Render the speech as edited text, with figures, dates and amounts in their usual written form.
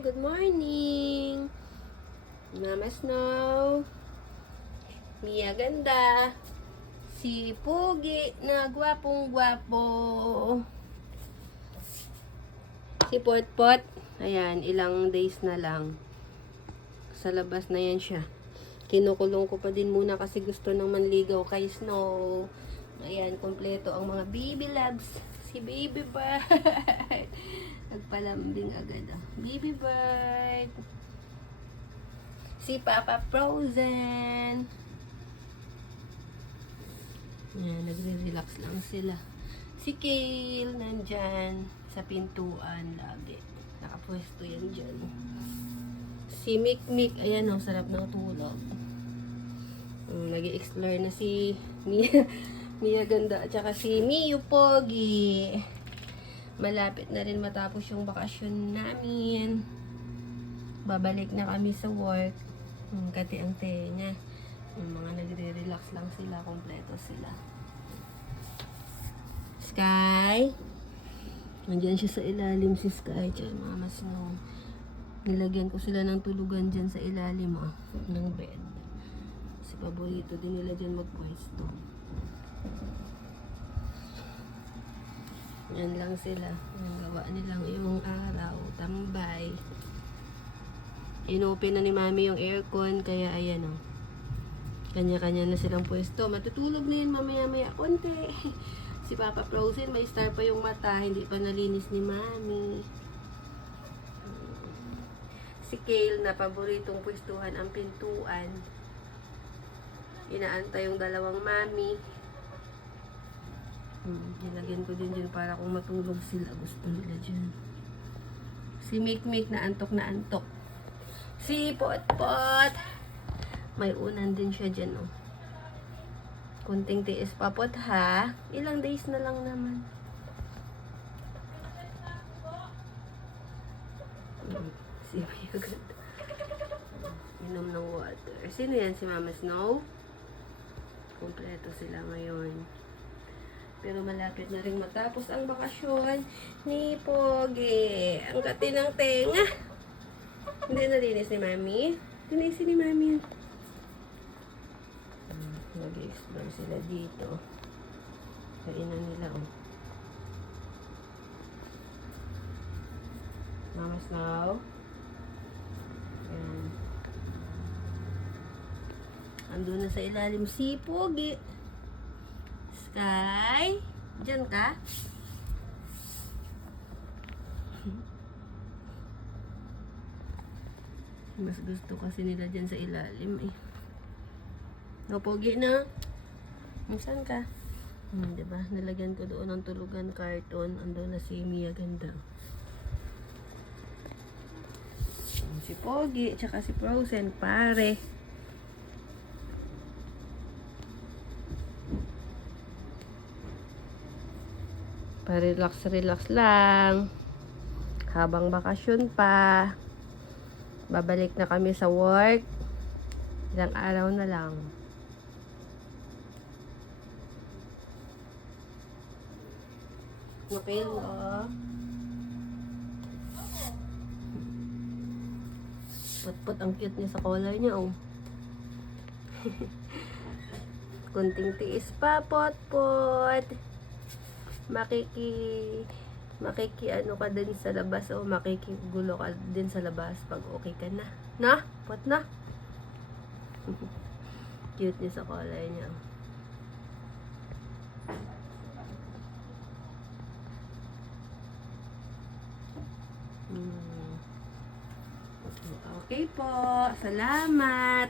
Good morning! Mama Snow, Mia Ganda, si Pugi na gwapong-gwapo, si Potpot, ayan, ilang days na lang. Sa labas na yan siya. Kinukulong ko pa din muna kasi gusto nang manligaw kay Snow. Ayan, kompleto ang mga baby loves. Si Baby Bird. Nagpalambing agad. Baby Bird. Si Papa Frozen. Ayan, nagre-relax lang sila. Si Kale, nandyan sa pintuan lagi. Nakapwesto yan dyan. Si Mikmik, ayan, ang sarap ng tulog. Nag-i-explore na si Mia Ganda at saka si Miyu Pogi. Malapit na rin matapos yung bakasyon namin. Babalik na kami sa work. Kati ang tenga. Mga nagre-relax lang sila. Kompleto sila. Sky. Nandiyan siya sa ilalim si Sky. Diyan, Mama Snow. Nilagyan ko sila ng tulugan dyan sa ilalim ng bed. Si paborito din nila dyan magpwesto. Yan lang sila. Yung gawa nilang yung araw. Tambay. Inopen na ni Mami yung aircon. Kaya ayan o. Kanya-kanya na silang pwesto. Matutulog na yun mamaya-maya konti. Si Papa Frozen may star pa yung mata. Hindi pa nalinis ni Mami. Si Kale na paboritong pwestuhan ang pintuan. Inaantay yung dalawang Mami. Nilagyan ko din dyan para kung matulog sila. Gusto nila dyan. Si Mikmik na antok na antok. Si Potpot. May unan din siya dyan, oh. Kunting tiis pa, Pot, ha? Ilang days na lang naman. Si Mia. Inom ng water. Sino yan? Si Mama Snow? Kompleto sila ngayon. Pero malapit na rin matapos ang bakasyon ni Pogi. Ang kati ng tenga. Hindi nalinis ni Mami. Linisin ni Mami yan. Nag-explore sila dito. Kainan nila, oh. Mama Snow. Ayan. Andun na sa ilalim si Pogi. Sky, dyan ka? Mas gusto kasi nila dyan sa ilalim, eh. No, Pogi na. Saan ka? Diba? Nalagyan ko doon ng tulugan carton. Andun na si Mia Ganda. Si Pogi, tsaka si Frozen, pare. Pa-relax-relax lang. Habang bakasyon pa. Babalik na kami sa work. Ilang araw na lang. Okay, oh. Put-put ang cute niya sa collar niya, oh. Kunting tiis pa, Pot-pot. Makiki ano ka din sa labas o makikigulo ka din sa labas pag okay ka na. Na? Pot na? Cute niya sa collar niya. Okay po. Salamat.